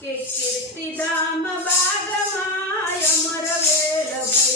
કે કીર્તિધામ બાગમાં અમર વેલ ભઈ.